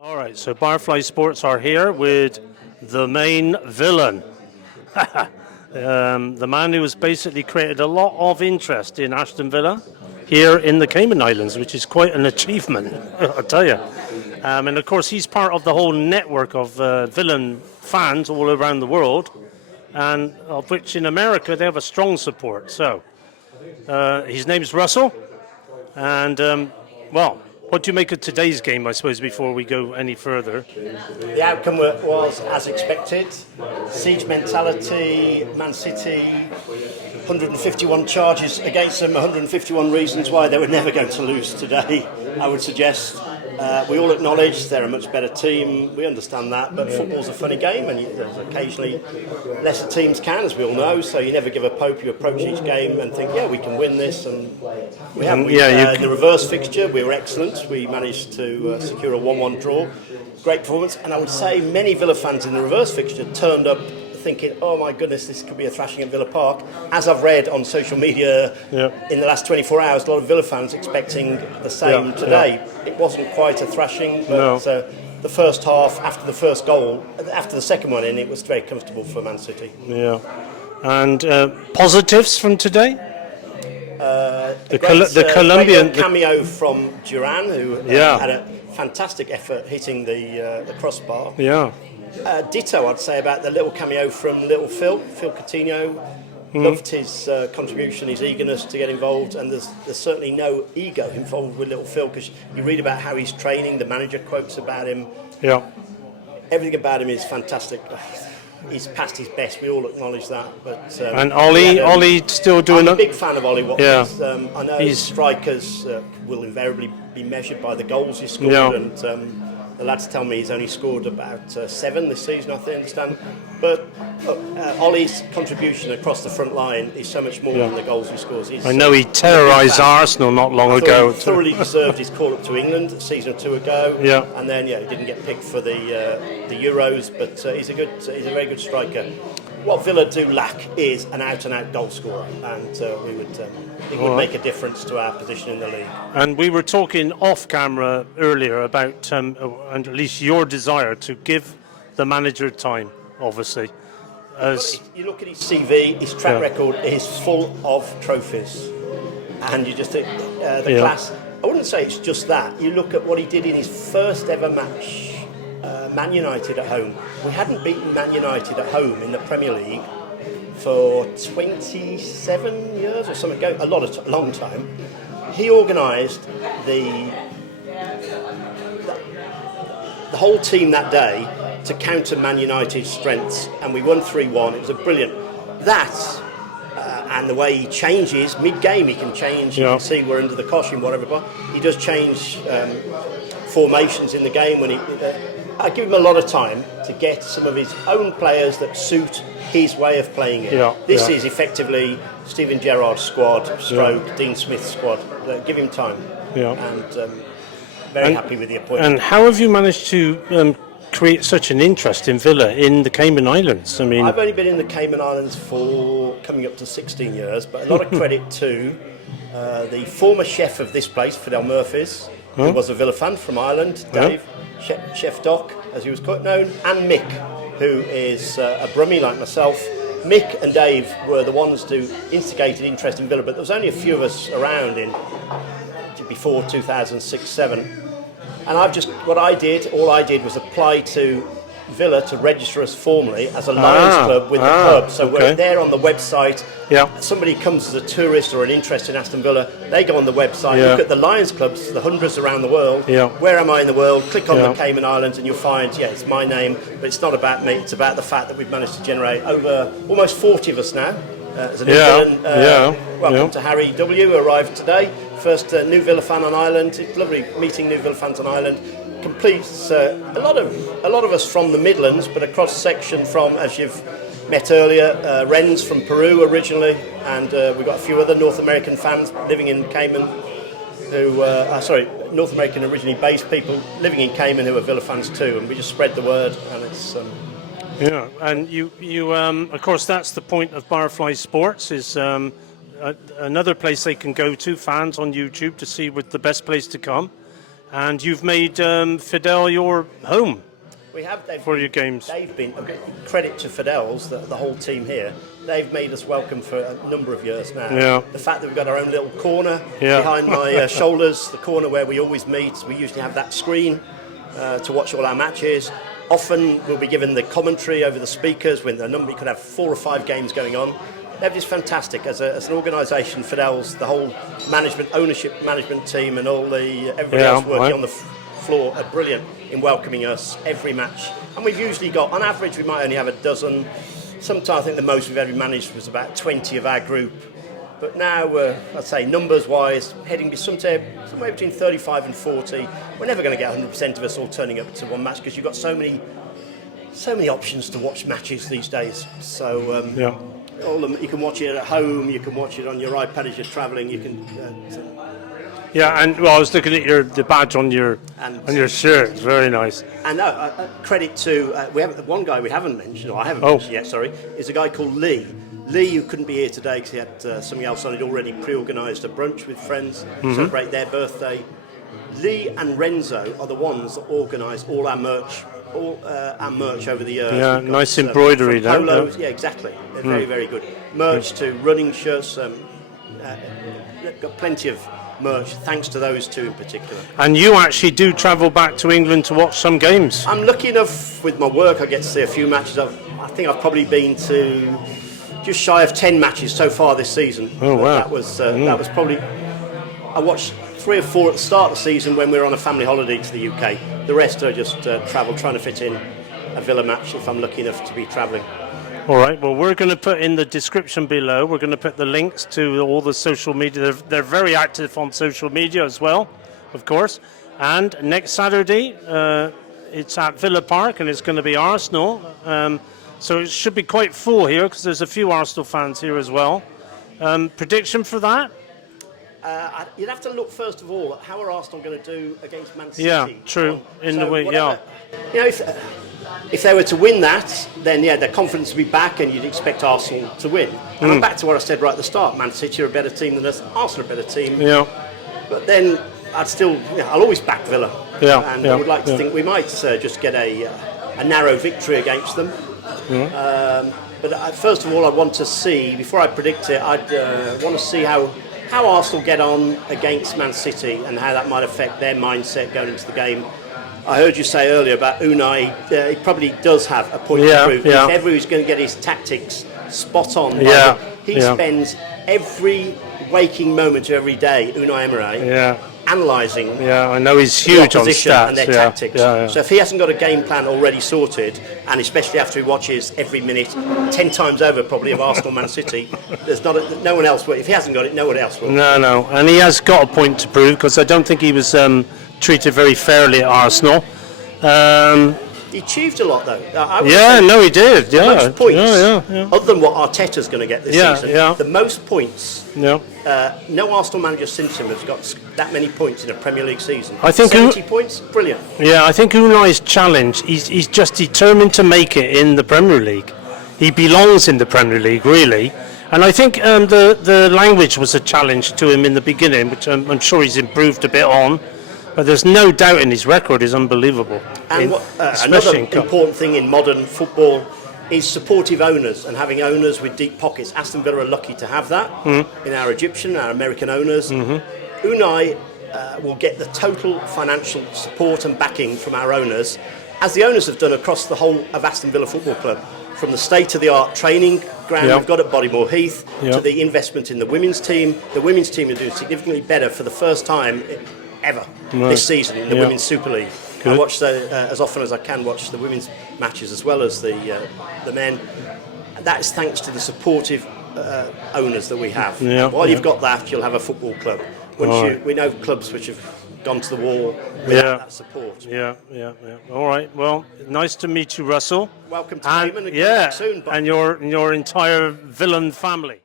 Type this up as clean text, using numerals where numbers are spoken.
All right, so Barfly Sports are here with the main villain. The man who has basically created a lot of interest in Aston Villa here in the Cayman Islands, which is quite an achievement, I'll tell you. And of course, he's part of the whole network of villain fans all around the world, and of which in America they have a strong support. So his name's Russell, and well, what do you make of today's game, I suppose, before we go any further? The outcome was as expected. Siege mentality, Man City, 151 charges against them, 151 reasons why they were never going to lose today, I would suggest. We all acknowledge they're a much better team. We understand that, but football's a funny game, and there's occasionally lesser teams can, as we all know. So you never give up hope. You approach each game and think, yeah, we can win this, and we have. In the reverse fixture, we were excellent. We managed to secure a 1-1 draw. Great performance, and I would say many Villa fans in the reverse fixture turned up thinking, oh my goodness, this could be a thrashing at Villa Park. As I've read on social media in the last 24 hours, a lot of Villa fans expecting the same today. It wasn't quite a thrashing, but the first half, after the first goal, after the second one in, it was very comfortable for Man City. Yeah. And positives from today? The Colombian cameo from Duran, who had a fantastic effort hitting the crossbar. Yeah. Ditto, I'd say, about the little cameo from little Phil Coutinho. Loved his contribution, his eagerness to get involved, and there's certainly no ego involved with little Phil, because you read about how he's training, the manager quotes about him. Yeah. Everything about him is fantastic. He's past his best, we all acknowledge that. But and Ollie still doing I'm a big fan of Ollie Watkins. Yeah. I know strikers will invariably be measured by the goals he scored, and the lads tell me he's only scored about 7 this season, I understand. But Ollie's contribution across the front line is so much more than the goals he scores. I know he terrorised Arsenal not long ago. He thoroughly deserved his call up to England a season or two ago. Yeah. And then he didn't get picked for the Euros, but he's a very good striker. What Villa do lack is an out-and-out goal scorer, and it would make a difference to our position in the league. And we were talking off camera earlier about, and at least your desire to give the manager time, obviously. You look at his CV, his track record is full of trophies, and you just think the class. I wouldn't say it's just that. You look at what he did in his first ever match. Man United at home. We hadn't beaten Man United at home in the Premier League for 27 years or something. A long time. He organised the whole team that day to counter Man United's strengths, and we won 3-1. It was a brilliant. And the way he changes mid-game, he can change. You can see we're under the costume, whatever. But he does change formations in the game when he. I give him a lot of time to get some of his own players that suit his way of playing it. This is effectively Steven Gerrard's squad, Dean Smith's squad. Give him time. And very happy with the appointment. And how have you managed to create such an interest in Villa in the Cayman Islands? I mean, I've only been in the Cayman Islands for coming up to 16 years, but a lot of credit to the former chef of this place, Fidel Murphy's, who was a Villa fan from Ireland, Dave. Chef Doc, as he was quite known, and Mick, who is a Brummie like myself. Mick and Dave were the ones who instigated interest in Villa, but there was only a few of us around before 2006-07. And all I did was apply to Villa to register us formally as a Lions club with the club. So we're there on the website. Somebody comes as a tourist or an interest in Aston Villa, they go on the website, look at the Lions clubs, the hundreds around the world. Where am I in the world? Click on the Cayman Islands and you'll find, it's my name, but it's not about me. It's about the fact that we've managed to generate over almost 40 of us now. As a new Villa. Welcome to Harry W, who arrived today. First new Villa fan on Ireland. It's lovely meeting new Villa fans on Ireland. Completes a lot of us from the Midlands, but a cross section from, as you've met earlier, Rennes from Peru originally, and we've got a few other North American fans living in Cayman, who North American originally based people living in Cayman who are Villa fans too, and we just spread the word, and it's. And you of course that's the point of Barfly Sports is another place they can go to, fans on YouTube, to see with the best place to come. and you've made Fidel your home We have for your games. They've been credit to Fidel's, the whole team here. They've made us welcome for a number of years now. Yeah. The fact that we've got our own little corner Yeah. behind my shoulders, the corner where we always meet. We usually have that screen to watch all our matches. Often we'll be given the commentary over the speakers when we could have 4 or 5 games going on. They're just fantastic as an organisation. Fidel's, the whole ownership management team, and everybody else working on the floor are brilliant in welcoming us every match. And we've usually got, on average, we might only have a dozen. Sometimes I think the most we've ever managed was about 20 of our group. But now, I'd say numbers-wise, heading somewhere between 35 and 40. We're never going to get 100% of us all turning up to one match because you've got so many options to watch matches these days. So you can watch it at home, you can watch it on your iPad as you're travelling. You can. Yeah, and I was looking at the badge on your shirt. It's very nice. And credit to we have one guy we haven't mentioned, or I haven't mentioned yet. Sorry, is a guy called Lee. Lee, who couldn't be here today because he had something else on. He'd already pre-organised a brunch with friends to celebrate their birthday. Lee and Renzo are the ones that organise all our merch over the years. Yeah, nice embroidery there. Polos, yeah, exactly. They're very, very good. Merch to running shirts. They've got plenty of merch, thanks to those two in particular. And you actually do travel back to England to watch some games? I'm lucky enough with my work, I get to see a few matches. I think I've probably been to just shy of 10 matches so far this season. Oh, wow. That was probably... I watched 3 or 4 at the start of the season when we were on a family holiday to the UK. The rest are just travel, trying to fit in a Villa match if I'm lucky enough to be travelling. All right, well, we're going to put in the description below, we're going to put the links to all the social media. They're very active on social media as well, of course. And next Saturday, it's at Villa Park, and it's going to be Arsenal. So it should be quite full here, because there's a few Arsenal fans here as well. Prediction for that? You'd have to look, first of all, at how are Arsenal going to do against Man City. Yeah, true. In the way, yeah. You know, if they were to win that, then their confidence would be back, and you'd expect Arsenal to win. And I'm back to what I said right at the start: Man City are a better team than us. Arsenal are a better team. Yeah. But then I'll always back Villa. Yeah. And I would like to think we might just get a narrow victory against them. But first of all, I'd want to see, before I predict it, I'd want to see how Arsenal get on against Man City and how that might affect their mindset going into the game. I heard you say earlier about Unai. He probably does have a point to prove. If ever he's going to get his tactics spot on, he spends every waking moment of every day, Unai Emery, analysing. Yeah, I know he's huge on stats and their tactics. So if he hasn't got a game plan already sorted, and especially after he watches every minute 10 times over probably of Arsenal Man City, there's no one else will. If he hasn't got it, no one else will. No, and he has got a point to prove, because I don't think he was treated very fairly at Arsenal. He achieved a lot, though. He did. Yeah, most points, other than what Arteta's going to get this season. The most points. No Arsenal manager since him has got that many points in a Premier League season. I think 70 points, brilliant. Yeah, I think Unai's challenge. He's just determined to make it in the Premier League. He belongs in the Premier League, really. And I think the language was a challenge to him in the beginning, which I'm sure he's improved a bit on. But there's no doubt in his record is unbelievable. And another important thing in modern football is supportive owners, and having owners with deep pockets. Aston Villa are lucky to have that in our Egyptian, our American owners. Unai will get the total financial support and backing from our owners, as the owners have done across the whole of Aston Villa Football Club. From the state-of-the-art training ground we've got at Bodymore Heath to the investment in the women's team. The women's team are doing significantly better for the first time ever this season in the Women's Super League. Good. I watch as often as I can watch the women's matches as well as the men. And that is thanks to the supportive owners that we have. While you've got that, you'll have a football club. We know clubs which have gone to the wall without that support. All right. Well, nice to meet you, Russell. Welcome to Cayman. And soon. And your entire villain family.